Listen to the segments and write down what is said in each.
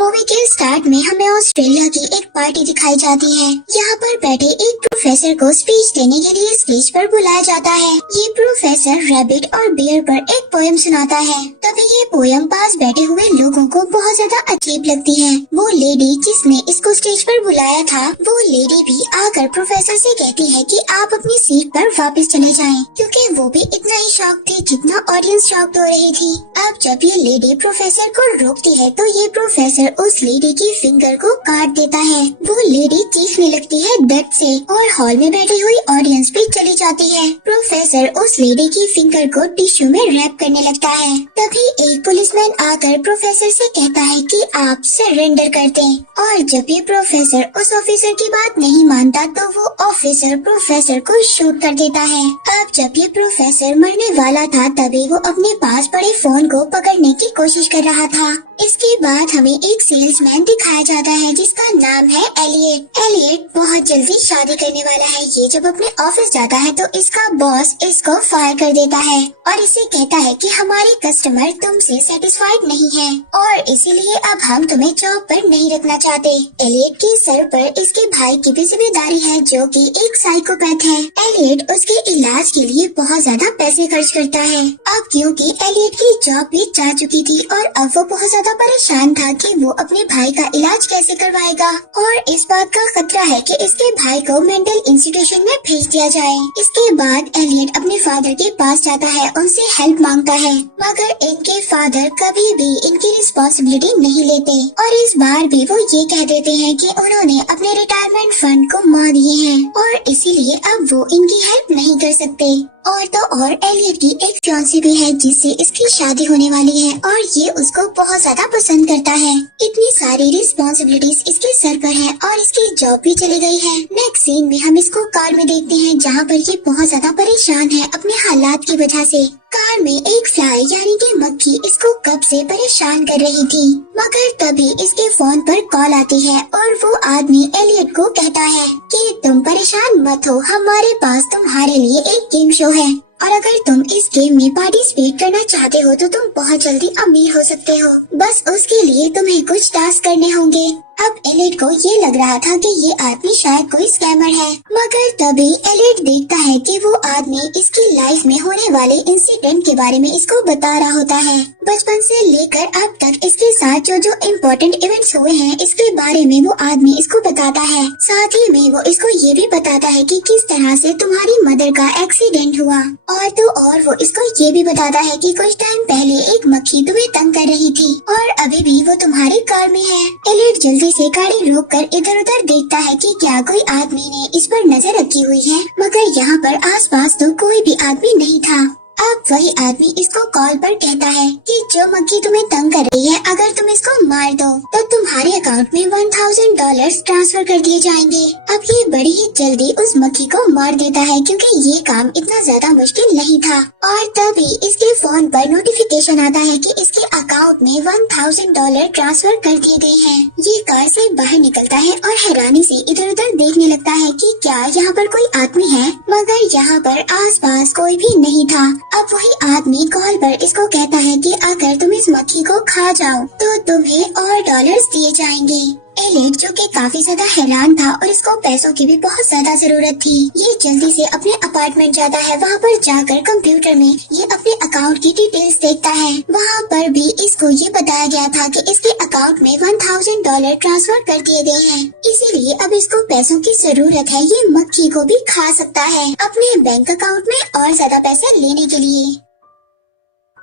Movie के start में हमें ऑस्ट्रेलिया की एक पार्टी दिखाई जाती है। यहाँ पर बैठे एक प्रोफेसर को स्पीच देने के लिए स्टेज पर बुलाया जाता है। ये प्रोफेसर रैबिट और बियर पर एक पोयम सुनाता है। तभी ये पोयम पास बैठे हुए लोगों को बहुत ज्यादा अजीब लगती है। वो लेडी जिसने इसको स्टेज पर बुलाया था, वो लेडी भी आकर प्रोफेसर से कहती है कि आप अपनी सीट पर वापस चले जाएं, क्योंकि वो भी इतना ही शॉक थी जितना ऑडियंस शॉक्ड हो रही थी। अब जब ये लेडी प्रोफेसर को रोकती है तो ये प्रोफेसर उस लेडी की फिंगर को काट देता है। वो लेडी चीखने लगती है दर्द से और हॉल में बैठी हुई ऑडियंस भी चली जाती है। प्रोफेसर उस लेडी की फिंगर को टिश्यू में रैप करने लगता है। तभी एक पुलिसमैन आकर प्रोफेसर से कहता है कि आप सरेंडर कर दें। और जब ये प्रोफेसर उस ऑफिसर की बात नहीं मानता तो वो ऑफिसर प्रोफेसर को शूट कर देता है। अब जब ये प्रोफेसर मरने वाला था तभी वो अपने पास पड़े फोन को पकड़ने की कोशिश कर रहा था। इसके बाद हमें एक सेल्समैन दिखाया जाता है जिसका नाम है एलियट। एलियट बहुत जल्दी शादी करने वाला है। ये जब अपने ऑफिस जाता है तो इसका बॉस इसको फायर कर देता है और इसे कहता है कि हमारे कस्टमर तुमसे सेटिस्फाइड नहीं है और इसीलिए अब हम तुम्हें जॉब पर नहीं रखना चाहते। एलियट के सर पर इसके भाई की भी जिम्मेदारी है जो कि एक साइकोपैथ है। एलियट उसके इलाज के लिए बहुत ज्यादा पैसे खर्च करता है। अब क्योंकि एलियट की जॉब भी जा चुकी थी और अब वो बहुत ज्यादा परेशान था कि वो अपने भाई का इलाज कैसे करवाएगा और इस बात का खतरा है कि इसके भाई को मेंटल इंस्टीट्यूशन में भेज दिया जाए। इसके बाद एलियट अपने फादर के पास जाता है, उनसे हेल्प मांगता है, मगर इनके फादर कभी भी इनकी रिस्पॉन्सिबिलिटी नहीं लेते और इस बार भी वो ये कह देते हैं कि उन्होंने अपने रिटायरमेंट फंड को मार दिए हैं और इसीलिए अब वो इनकी हेल्प नहीं कर सकते। और तो और एलियट की एक फियांसी भी है जिससे इसकी शादी होने वाली है और ये उसको बहुत ज्यादा पसंद करता है। इतनी सारी रिस्पॉन्सिबिलिटीज इसके सर पर है और इसकी जॉब भी चली गई है। नेक्स्ट सीन में हम इसको कार में देखते हैं जहाँ पर ये बहुत ज्यादा परेशान है अपने हालात की वजह से। कार में एक फ्लाई यानी कि मक्खी इसको कब से परेशान कर रही थी, मगर तभी इसके फोन पर कॉल आती है और वो आदमी एलियट को कहता है कि तुम परेशान मत हो, हमारे पास तुम्हारे लिए एक गेम शो है और अगर तुम इस गेम में पार्टिसिपेट करना चाहते हो तो तुम बहुत जल्दी अमीर हो सकते हो। बस उसके लिए तुम्हें कुछ टास्क करने होंगे। अब एलियट को ये लग रहा था कि ये आदमी शायद कोई स्कैमर है, मगर तभी एलियट देखता है कि वो आदमी इसकी लाइफ में होने वाले इंसिडेंट के बारे में इसको बता रहा होता है। बचपन से लेकर अब तक इसके साथ जो जो इम्पोर्टेंट इवेंट्स हुए हैं इसके बारे में वो आदमी इसको बताता है। साथ ही में वो इसको ये भी बताता है कि किस तरह से तुम्हारी मदर का एक्सीडेंट हुआ और तो और वो इसको ये भी बताता है कि कुछ टाइम पहले एक मक्खी तुम्हें तंग कर रही थी और अभी भी वो तुम्हारी कार में है। एलियट जल्दी से गाड़ी रोककर इधर उधर देखता है कि क्या कोई आदमी ने इस पर नजर रखी हुई है, मगर यहाँ पर आसपास तो कोई भी आदमी नहीं था। अब वही आदमी इसको कॉल पर कहता है कि जो मक्खी तुम्हें तंग कर रही है अगर तुम इसको मार दो तो तुम्हारे अकाउंट में $1000 ट्रांसफर कर दिए जाएंगे। अब ये बड़ी ही जल्दी उस मक्खी को मार देता है क्योंकि ये काम इतना ज्यादा मुश्किल नहीं था और तभी इसके फोन पर नोटिफिकेशन आता है कि इसके अकाउंट में $1000 ट्रांसफर कर दिए गए हैं। ये कार से बाहर निकलता है और हैरानी से इधर उधर देखने लगता है कि क्या यहाँ पर कोई आदमी है, मगर यहाँ पर आसपास कोई भी नहीं था। अब वही आदमी कॉल पर इसको कहता है कि अगर तुम इस मक्खी को खा जाओ तो तुम्हें और डॉलर्स दिए जाएंगे। एलियट जो कि काफी ज्यादा हैरान था और इसको पैसों की भी बहुत ज्यादा जरूरत थी, ये जल्दी से अपने अपार्टमेंट जाता है। वहाँ पर जाकर कंप्यूटर में ये अपने अकाउंट की डिटेल्स देखता है। वहाँ पर भी इसको ये बताया गया था कि इसके अकाउंट में $1000 ट्रांसफर कर दिए गए हैं, इसीलिए अब इसको पैसों की जरूरत है। ये मक्खी को भी खा सकता है अपने बैंक अकाउंट में और ज्यादा पैसे लेने के लिए।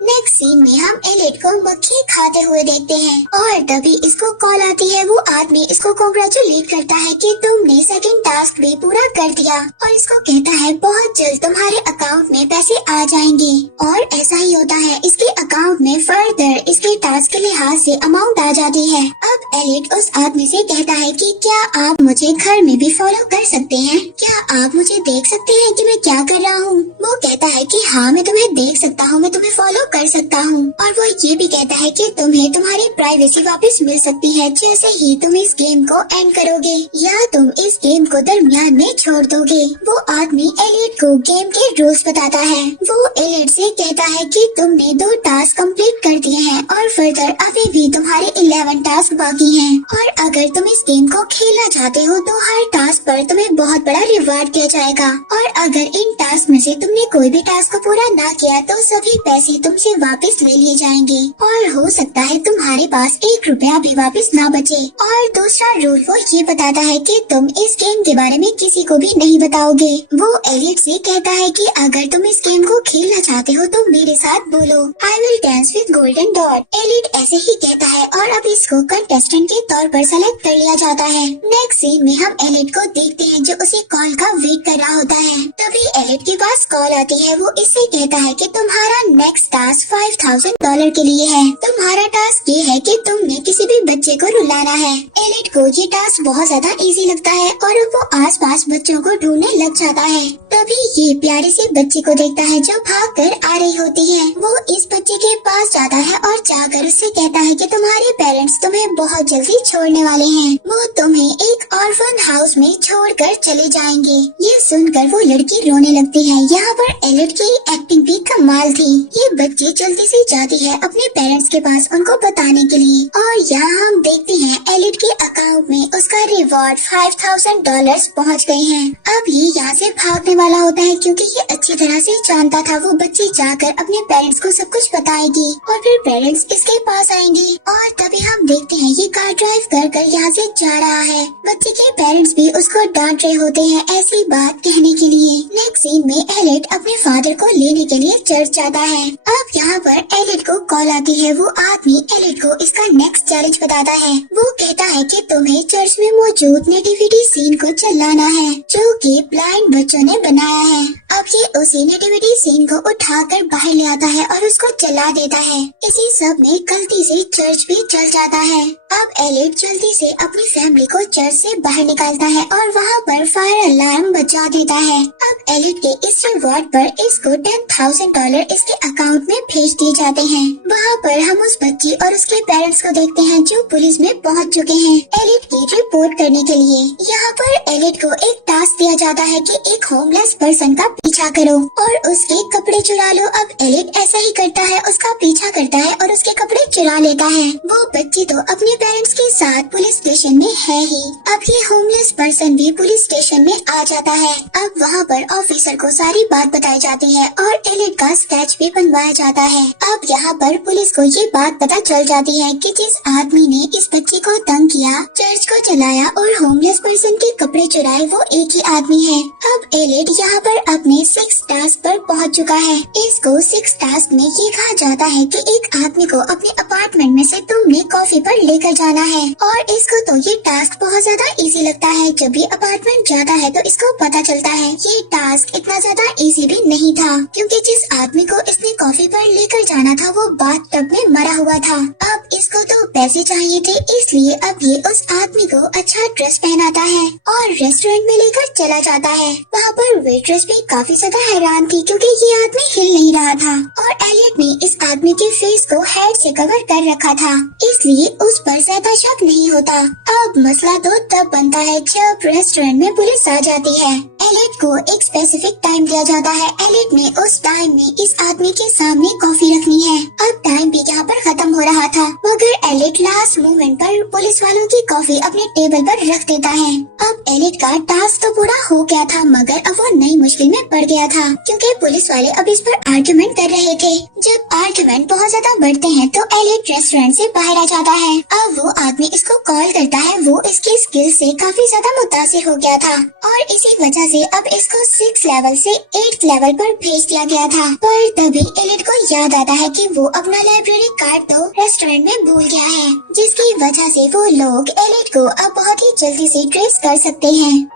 नेक्स्ट सीन में हम एलियट को मक्खी खाते हुए देखते हैं और तभी इसको कॉल आती है। वो आदमी इसको कांग्रेचुलेट करता है कि तुमने सेकंड टास्क भी पूरा कर दिया और इसको कहता है बहुत जल्द तुम्हारे अकाउंट में पैसे आ जाएंगे और ऐसा ही होता है। इसके अकाउंट में फर्दर इसके टास्क के लिहाज से अमाउंट आ जाती है। अब एलियट उस आदमी से कहता है कि क्या आप मुझे घर में भी फॉलो कर सकते हैं, क्या आप मुझे देख सकते हैं कि मैं क्या कर रहा हूँ। वो कहता है कि हाँ मैं तुम्हें देख सकता हूँ, मैं तुम्हें फॉलो कर सकता हूँ और वो ये भी कहता है कि तुम्हें तुम्हारी प्राइवेसी वापस मिल सकती है जैसे ही तुम इस गेम को एंड करोगे या तुम इस गेम को दरमियान में छोड़ दोगे। वो आदमी एलियट को गेम के रूल्स बताता है। वो एलियट से कहता है कि तुमने 2 टास्क कंप्लीट कर दिए हैं और फर्दर अभी भी तुम्हारे 11 टास्क बाकी होती हैं। और अगर तुम इस गेम को खेलना चाहते हो तो हर टास्क पर तुम्हें बहुत बड़ा रिवार्ड दिया जाएगा, और अगर इन टास्क में से तुमने कोई भी टास्क को पूरा ना किया तो सभी पैसे तुमसे वापस ले लिए जाएंगे, और हो सकता है तुम्हारे पास 1 रुपया भी वापस ना बचे। और दूसरा रूल वो ये बताता है कि तुम इस गेम के बारे में किसी को भी नहीं बताओगे। वो एलिट से कहता है कि अगर तुम इस गेम को खेलना चाहते हो तो मेरे साथ बोलो, I will dance with golden dot. Elite ऐसे ही कहता है और अब इसको कंटेस्टेंट के तौर पर सेलेक्ट कर लिया जाता है। नेक्स्ट सीन में हम एलिट को देखते हैं जो उसे कॉल का वेट कर रहा होता है। तभी एलिट के पास कॉल आती है। वो इससे कहता है कि तुम्हारा नेक्स्ट टास्क $5000 के लिए है। तुम्हारा टास्क ये है कि तुमने किसी भी बच्चे को रुलाना है। एलिट को ये टास्क बहुत ज्यादा इजी लगता है और वो आसपास बच्चों को ढूंढने लग जाता है। तभी ये प्यारे से बच्चे को देखता है जो भागकर आ रही होती है। वो इस बच्चे के पास जाता है और जाकर उससे कहता है कि तुम्हारे पेरेंट्स तुम्हें बहुत जल्दी छोड़ने वाले हैं। वो तुम्हें एक ऑर्फन हाउस में छोड़कर चले जाएंगे। ये सुनकर वो लड़की रोने लगती है। यहाँ पर एलिट की एक्टिंग भी कमाल थी। ये बच्ची जल्दी से जाती है अपने पेरेंट्स के पास उनको बताने के लिए, और यहाँ हम देखते हैं एलिट के अकाउंट में उसका रिवॉर्ड $5000 पहुँच गए हैं। अब ये यहाँ से भागने वाला होता है क्योंकि ये अच्छी तरह से जानता था वो बच्ची जाकर अपने पेरेंट्स को सब कुछ बताएगी और फिर पेरेंट्स इसके पास आएंगे। और तभी हम देखते हैं ये कार ड्राइव कर कर यहाँ से जा रहा है। बच्चे के पेरेंट्स भी उसको डांट रहे होते हैं ऐसी बात कहने के लिए। नेक्स्ट सीन में एलिट अपने फादर को लेने के लिए चर्च जाता है। अब यहाँ पर एलिट को कॉल आती है। वो आदमी एलिट को इसका नेक्स्ट चैलेंज बताता है। वो कहता है कि तुम्हें चर्च में मौजूद नेटिविटी सीन को चलाना है जो कि ब्लाइंड बच्चों ने बनाया है। अब ये उसी नेटिविटी सीन को उठाकर बाहर ले आता है और उसको जला देता है। इसी सब में गलती से चर्च भी जल जाता है। अब एलिट जल्दी से अपनी फैमिली को चर्च से बाहर निकालता है और वहाँ पर फायर अलार्म बजा देता है। अब एलिट के इस रिवॉर्ड पर इसको $10,000 इसके अकाउंट में भेज दिए जाते हैं। वहाँ पर हम उस बच्ची और उसके पेरेंट्स को देखते हैं जो पुलिस में पहुँच चुके हैं एलिट की रिपोर्ट करने के लिए। यहाँ पर एलिट को एक टास्क दिया जाता है कि एक होमलेस पर्सन का पीछा करो और उसके कपड़े चुरा लो। अब एलिट ऐसा ही करता है, उसका पीछा करता है और उसके कपड़े चुरा लेता है। वो बच्ची तो अपने पेरेंट्स के साथ पुलिस स्टेशन में है ही। अब ये होमलेस पर्सन भी पुलिस स्टेशन में आ जाता है। अब वहाँ पर ऑफिसर को सारी बात बताई जाती है और एलिट का स्केच भी बनवाया जाता है। अब यहाँ पर पुलिस को ये बात पता चल जाती है कि जिस आदमी ने इस बच्ची को तंग किया, चर्च को जलाया और होमलेस पर्सन के कपड़े चुराए वो एक ही आदमी है। अब एलिट यहाँ पर अपने 6 टास्क पर पहुँच चुका है। इसको 6 टास्क में ये कहा जाता है कि एक आदमी को अपने अपार्टमेंट में से तुमने कॉफी पर लेकर जाना है, और इसको तो ये टास्क बहुत ज्यादा इजी लगता है। जब भी अपार्टमेंट जाता है तो इसको पता चलता है ये टास्क इतना ज्यादा इजी भी नहीं था क्योंकि जिस आदमी को इसने कॉफी पर लेकर जाना था वो बाथटब में मरा हुआ था। अब इसको तो पैसे चाहिए थे, इसलिए अब ये उस आदमी को अच्छा ड्रेस पहनाता है और रेस्टोरेंट में लेकर चला जाता है। वहाँ पर वेट्रेस भी काफी ज्यादा हैरान थी क्योंकि ये आदमी हिल नहीं रहा था और एलियट ने इस आदमी के फेस को हेड से कवर कर रखा था, इसलिए उस पर ज्यादा शक नहीं होता। अब मसला तो तब बनता है जब रेस्टोरेंट में पुलिस आ जाती है। एलियट को एक स्पेसिफिक टाइम दिया जाता है। एलियट ने उस टाइम में इस आदमी के सामने कॉफी रखनी है। अब टाइम भी यहाँ पर खत्म हो रहा था मगर एलियट लास्ट मोमेंट पर पुलिस वालों की कॉफी अपने टेबल पर रख देता है। अब एलियट का टास्क तो पूरा हो गया था मगर अब वो नई मुश्किल में पड़ गया था क्योंकि पुलिस वाले अब इस पर आर्गुमेंट कर रहे थे। जब आर्गुमेंट बहुत ज्यादा बढ़ते हैं तो एलियट रेस्टोरेंट से बाहर आ जाता है। अब वो आदमी इसको कॉल करता है। वो इसकी स्किल से काफी ज्यादा मुतासिर हो गया था और इसी वजह से अब इसको 6 लेवल से 8 लेवल पर भेज दिया गया था। पर तभी एलियट को याद आता है कि वो अपना लाइब्रेरी कार्ड तो रेस्टोरेंट में भूल गया है, जिसकी वजह से वो लोग एलियट को अब बहुत ही जल्दी से ट्रेस कर सकते हैं।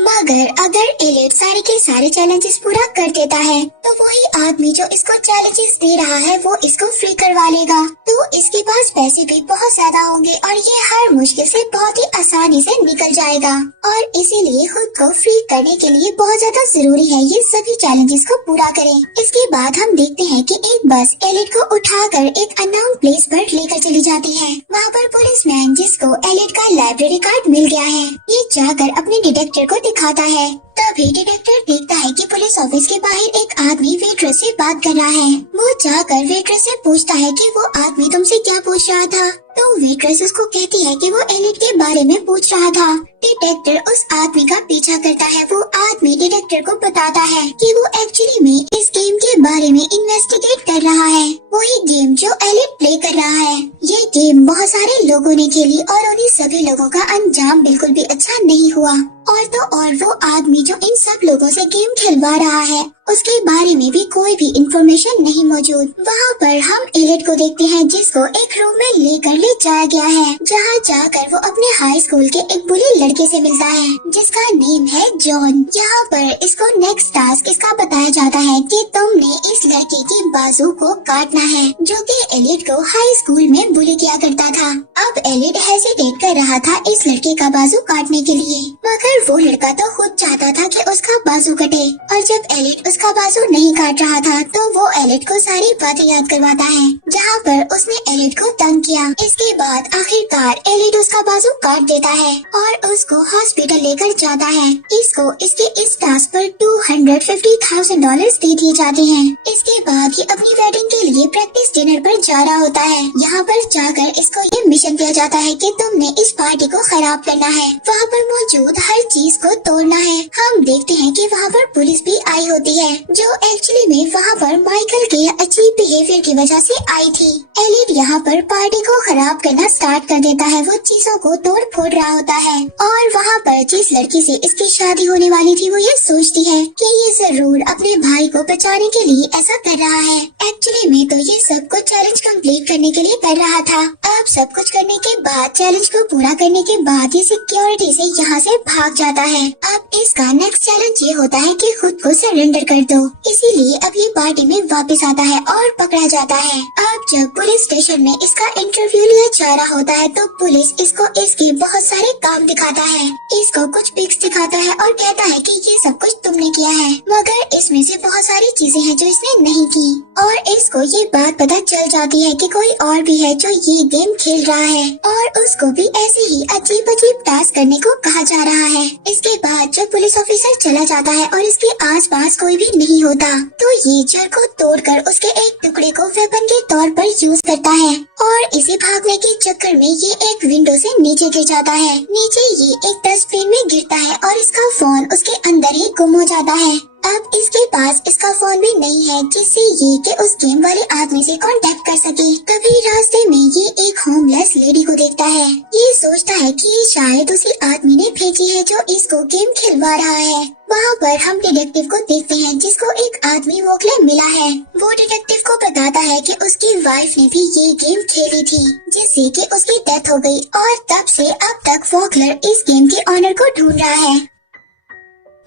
मगर अगर एलियट सारे के सारे चैलेंजेस पूरा कर देता है तो वही आदमी जो इसको चैलेंजेस दे रहा है वो इसको फ्री करवा लेगा, तो इसके पास पैसे भी बहुत ज्यादा होंगे और ये हर मुश्किल से बहुत ही आसानी से निकल जाएगा। और इसीलिए खुद को फ्री करने के लिए बहुत ज्यादा जरूरी है ये सभी चैलेंजेस को पूरा करें। इसके बाद हम देखते हैं कि एक बस एलियट को उठाकर एक अननोन प्लेस पर लेकर चली जाती है। वहाँ पर पुलिसमैन जिसको एलियट का लाइब्रेरी कार्ड मिल गया है, ये जाकर अपने डिटेक्टर को दिखाता है। तभी डिटेक्टिव देखता है कि पुलिस ऑफिस के बाहर एक आदमी वेट्रेस से बात कर रहा है। वो जाकर वेट्रेस से पूछता है कि वो आदमी तुमसे क्या पूछ रहा था। तो वेट्रेस उसको कहती है कि वो एलिट के बारे में पूछ रहा था। डिटेक्टिव उस आदमी का पीछा करता है। वो आदमी डिटेक्टिव को बताता है कि वो एक्चुअली में इस गेम के बारे में इन्वेस्टिगेट कर रहा है, वही गेम जो एलिट प्ले कर रहा है। ये गेम बहुत सारे लोगों ने खेली और उन्हीं सभी लोगों का अंजाम बिल्कुल भी अच्छा नहीं हुआ। और तो और वो आदमी जो इन सब लोगों से गेम खिलवा रहा है उसके बारे में भी कोई भी इंफॉर्मेशन नहीं मौजूद। वहाँ पर हम एलिट को देखते हैं जिसको एक रूम में लेकर ले जाया गया है, जहाँ जाकर वो अपने हाई स्कूल के एक बुरे लड़के से मिलता है जिसका नेम है जॉन। यहाँ पर इसको नेक्स्ट टास्क इसका बताया जाता है कि तुमने इस लड़के की बाजू को काटना है जो कि एलिट को हाई स्कूल में बुली किया करता था। अब एलिट हेजिटेट कर रहा था इस लड़के का बाजू काटने के लिए, मगर वो लड़का तो खुद चाहता था कि उसका बाजू कटे। और जब एलिट उसका बाजू नहीं काट रहा था तो वो एलिट को सारी बातें याद करवाता है जहाँ पर उसने एलिट को तंग किया। इसके बाद आखिरकार एलिट उसका बाजू काट देता है और उसको हॉस्पिटल लेकर जाता है। इसको इसके इस टास्क पर $250,000 दे दिए जाते हैं। इसके बाद ये अपनी वेडिंग के लिए प्रैक्टिस डिनर पर जा रहा होता है। यहाँ पर जाकर इसको ये मिशन दिया जाता है कि तुमने इस पार्टी को खराब करना है, वहाँ पर मौजूद हर चीज को तोड़ना है। हम देखते हैं कि वहाँ पर पुलिस भी आई होती है जो एक्चुअली में वहाँ पर माइकल के अजीब बिहेवियर की वजह से आई थी। एलिट यहाँ पर पार्टी को खराब करना स्टार्ट कर देता है। वो चीजों को तोड़ फोड़ रहा होता है और वहाँ पर जिस लड़की से इसकी शादी होने वाली थी वो ये सोचती है कि ये जरूर अपने भाई को बचाने के लिए ऐसा कर रहा है। एक्चुअली में तो ये सब कुछ चैलेंज कंप्लीट करने के लिए कर रहा था। अब सब कुछ करने के बाद, चैलेंज को पूरा करने के बाद ये सिक्योरिटी से यहाँ से भाग जाता है। अब इसका नेक्स्ट चैलेंज ये होता है कि खुद को सरेंडर कर दो। इसीलिए अब ये पार्टी में वापस आता है और पकड़ा जाता है। अब जब पुलिस स्टेशन में इसका इंटरव्यू लिया जा रहा होता है तो पुलिस इसको इसके बहुत सारे काम दिखाता है। इसको कुछ पिक्स दिखाता है और कहता है कि ये सब कुछ तुमने किया है, मगर इसमें से बहुत सारी चीजें हैं जो इसने नहीं की। और इसको ये बात पता चल जाती है कि कोई और भी है जो ये गेम खेल रहा है और उसको भी ऐसे ही अजीब अजीब टास्क करने को कहा जा रहा है। इसके बाद जब पुलिस ऑफिसर चला जाता है और इसके आसपास कोई भी नहीं होता तो ये जड़ को तोड़कर उसके एक टुकड़े को वेपन के तौर पर यूज करता है और इसे भागने के चक्कर में ये एक विंडो से नीचे गिर जाता है। नीचे ये एक डस्टबिन में गिरता है और इसका फोन उसके अंदर ही गुम हो जाता है। अब इसके पास इसका फोन भी नहीं है जिससे ये कि उस गेम वाले आदमी से कांटेक्ट कर सके। तभी रास्ते में ये एक होमलेस लेडी को देखता है। ये सोचता है कि ये शायद उसी आदमी ने भेजी है जो इसको गेम खिलवा रहा है। वहाँ पर हम डिटेक्टिव को देखते हैं जिसको एक आदमी वोकले मिला है। वो डिटेक्टिव को बताता है कि उसकी वाइफ ने भी ये गेम खेली थी जिससे कि उसकी डेथ हो गई और तब से अब तक वोकलर इस गेम के ऑनर को ढूंढ रहा है।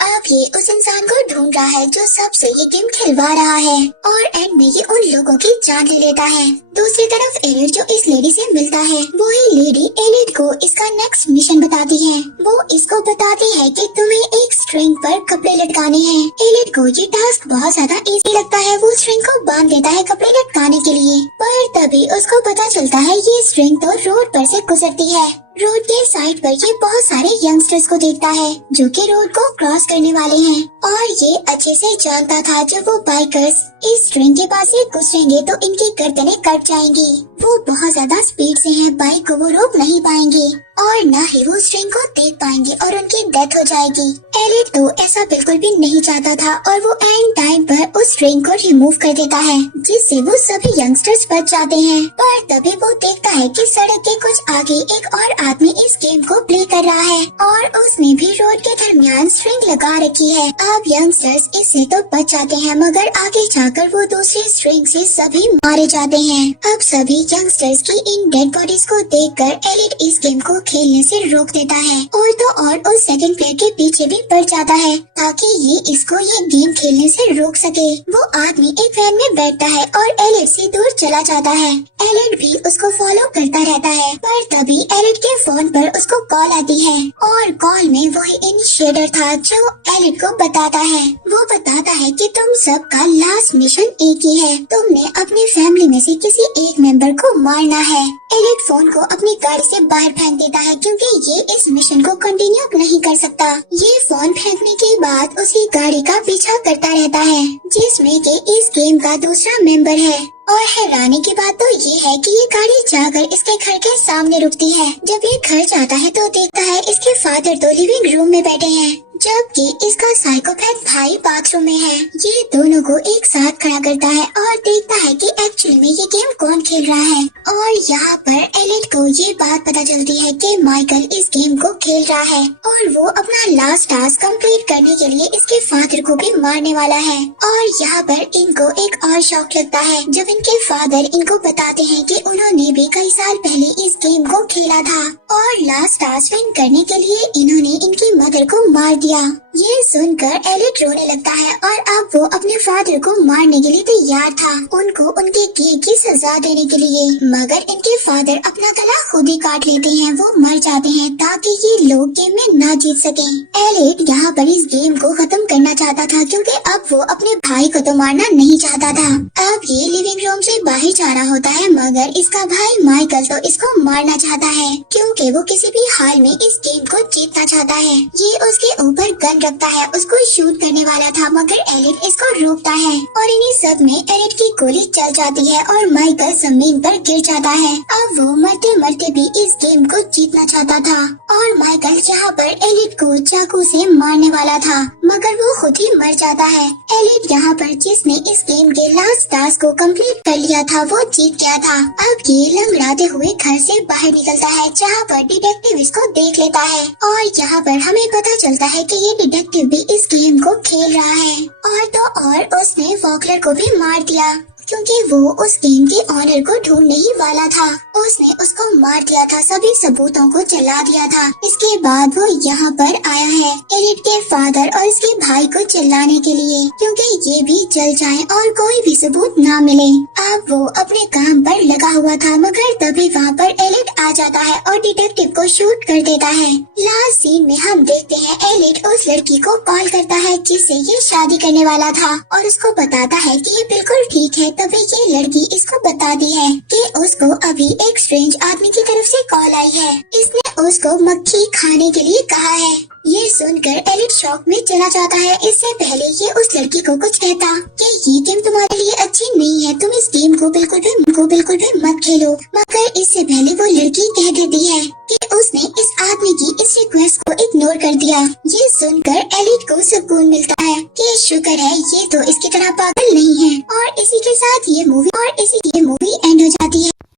अब ये उस इंसान को ढूंढ रहा है जो सबसे ये गेम खिलवा रहा है और एंड में ये उन लोगों की जान ले लेता है। दूसरी तरफ एलिट जो इस लेडी से मिलता है वो ही लेडी एलिट को इसका नेक्स्ट मिशन बताती है। वो इसको बताती है कि तुम्हें एक स्ट्रिंग पर कपड़े लटकाने हैं। एलिट को ये टास्क बहुत ज्यादा इजी लगता है। वो स्ट्रिंग को बांध देता है कपड़े लटकाने के लिए, पर तभी उसको पता चलता है ये स्ट्रिंग तो रोड पर से गुजरती है। रोड के साइड पर ये बहुत सारे यंगस्टर्स को देखता है जो कि रोड को क्रॉस करने वाले हैं और ये अच्छे से जानता था जब वो बाइकर्स इस स्ट्रिंग के पास से गुजरेंगे तो इनकी गर्दनें कट जाएंगी। वो बहुत ज्यादा स्पीड से हैं, बाइक को वो रोक नहीं पाएंगे और न ही वो स्ट्रिंग को देख पाएंगे और उनकी डेथ हो जाएगी। एलिट तो ऐसा बिल्कुल भी नहीं चाहता था और वो एंड टाइम पर उस स्ट्रिंग को रिमूव कर देता है जिससे वो सभी यंगस्टर्स बच जाते हैं। पर तभी वो देखता है कि सड़क के कुछ आगे एक और आदमी इस गेम को प्ले कर रहा है और उसने भी रोड के दरमियान स्ट्रिंग लगा रखी है। अब यंगस्टर्स इससे तो बच जाते हैं मगर आगे जाकर वो दूसरी स्ट्रिंग से सभी मारे जाते हैं। अब सभी यंगस्टर्स की इन डेड बॉडीज को देखकर एलिट इस गेम को खेलने से रोक देता है और तो और उस सेकंड प्लेयर के पीछे भी पड़ जाता है ताकि ये इसको ये गेम खेलने से रोक सके। वो आदमी एक वैन में बैठता है और एलिट से दूर चला जाता है। एलिट भी उसको फॉलो करता रहता है पर तभी एलिट के उसके फोन पर उसको कॉल आती है और कॉल में वही इनिशिएटर था जो एलिट को बताता है। वो बताता है कि तुम सबका लास्ट मिशन एक ही है, तुमने अपनी फैमिली में से किसी एक मेंबर को मारना है। एलिट फोन को अपनी गाड़ी से बाहर फेंक देता है क्योंकि ये इस मिशन को कंटिन्यू नहीं कर सकता। ये फोन फेंकने के बाद उसी गाड़ी का पीछा करता रहता है जिसमें कि इस गेम का दूसरा मेंबर है। और हैरानी की बात तो ये है कि ये गाड़ी जाकर इसके घर के सामने रुकती है। जब ये घर जाता है तो देखता है इसके फादर तो लिविंग रूम में बैठे हैं जबकि इसका साइकोपैथ भाई बाथरूम में है। ये दोनों को एक साथ खड़ा करता है और देखता है कि एक्चुअली में ये गेम कौन खेल रहा है। और यहाँ पर एलिट को ये बात पता चलती है कि माइकल इस गेम को खेल रहा है और वो अपना लास्ट टास्क कंप्लीट करने के लिए इसके फादर को भी मारने वाला है। और यहाँ पर इनको एक और शौक लगता है जब इनके फादर इनको बताते हैं कि उन्होंने भी कई साल पहले इस गेम को खेला था और लास्ट टास्क विन करने के लिए इन्होंने इनकी मदर को मार दिया। ये सुनकर एलिट रोने लगता है और अब वो अपने फादर को मारने के लिए तैयार था, उनको उनके किए की सजा देने के लिए। मगर इनके फादर अपना गला खुद ही काट लेते हैं, वो मर जाते हैं ताकि ये लोग गेम में ना जीत सकें। एलिट यहाँ पर इस गेम को खत्म करना चाहता था क्योंकि अब वो अपने भाई को तो मारना नहीं चाहता था। अब ये लिविंग रूम से बाहर जाना होता है मगर इसका भाई माइकल तो इसको मारना चाहता है क्योंकि वो किसी भी हाल में इस गेम को जीतना चाहता है। ये उसके ऊपर गन रखता है, उसको शूट करने वाला था मगर एलिट इसको रोकता है और इन्हीं सब में एलिट की गोली चल जाती है और माइकल जमीन पर गिर जाता है। अब वो मरते मरते भी इस गेम को जीतना चाहता था और माइकल यहाँ पर एलिट को चाकू से मारने वाला था मगर वो खुद ही मर जाता है। एलिट यहाँ पर जिसने इस गेम के लास्ट टास्क को कंप्लीट कर लिया था वो जीत गया था। अब ये लंगड़ाते हुए घर से बाहर निकलता है जहाँ पर डिटेक्टिव इसको देख लेता है और यहाँ पर हमें पता चलता है कि ये डिटेक्टिव भी इस गेम को खेल रहा है। और तो और उसने वॉकलर को भी मार दिया क्योंकि वो उस गेम के ऑनर को ढूंढने ही वाला था। उसने उसको मार दिया था, सभी सबूतों को जला दिया था। इसके बाद वो यहाँ पर आया है एलिट के फादर और इसके भाई को चिल्लाने के लिए क्योंकि ये भी जल जाएं और कोई भी सबूत ना मिले। अब वो अपने काम पर लगा हुआ था मगर तभी वहाँ पर एलिट आ जाता है और डिटेक्टिव को शूट कर देता है। लास्ट सीन में हम देखते हैं एलिट उस लड़की को कॉल करता है जिससे ये शादी करने वाला था और उसको बताता है कि ये बिल्कुल ठीक है। तभी ये लड़की इसको बताती है कि उसको अभी एक स्ट्रेंज आदमी की तरफ से कॉल आई है, इसने उसको मक्खी खाने के लिए कहा है। ये सुनकर एलिट शॉक में चला जाता है। इससे पहले ये उस लड़की को कुछ कहता कि ये गेम तुम्हारे लिए अच्छी नहीं है, तुम इस गेम को बिल्कुल भी मत खेलो। मगर इससे पहले वो लड़की कह देती है कि उसने इस आदमी की इस रिक्वेस्ट को इग्नोर कर दिया। ये सुनकर एलिट को सुकून मिलता है कि शुक्र है ये तो इसकी तरह पागल नहीं है। और इसी के साथ ये मूवी एंड हो जाती है।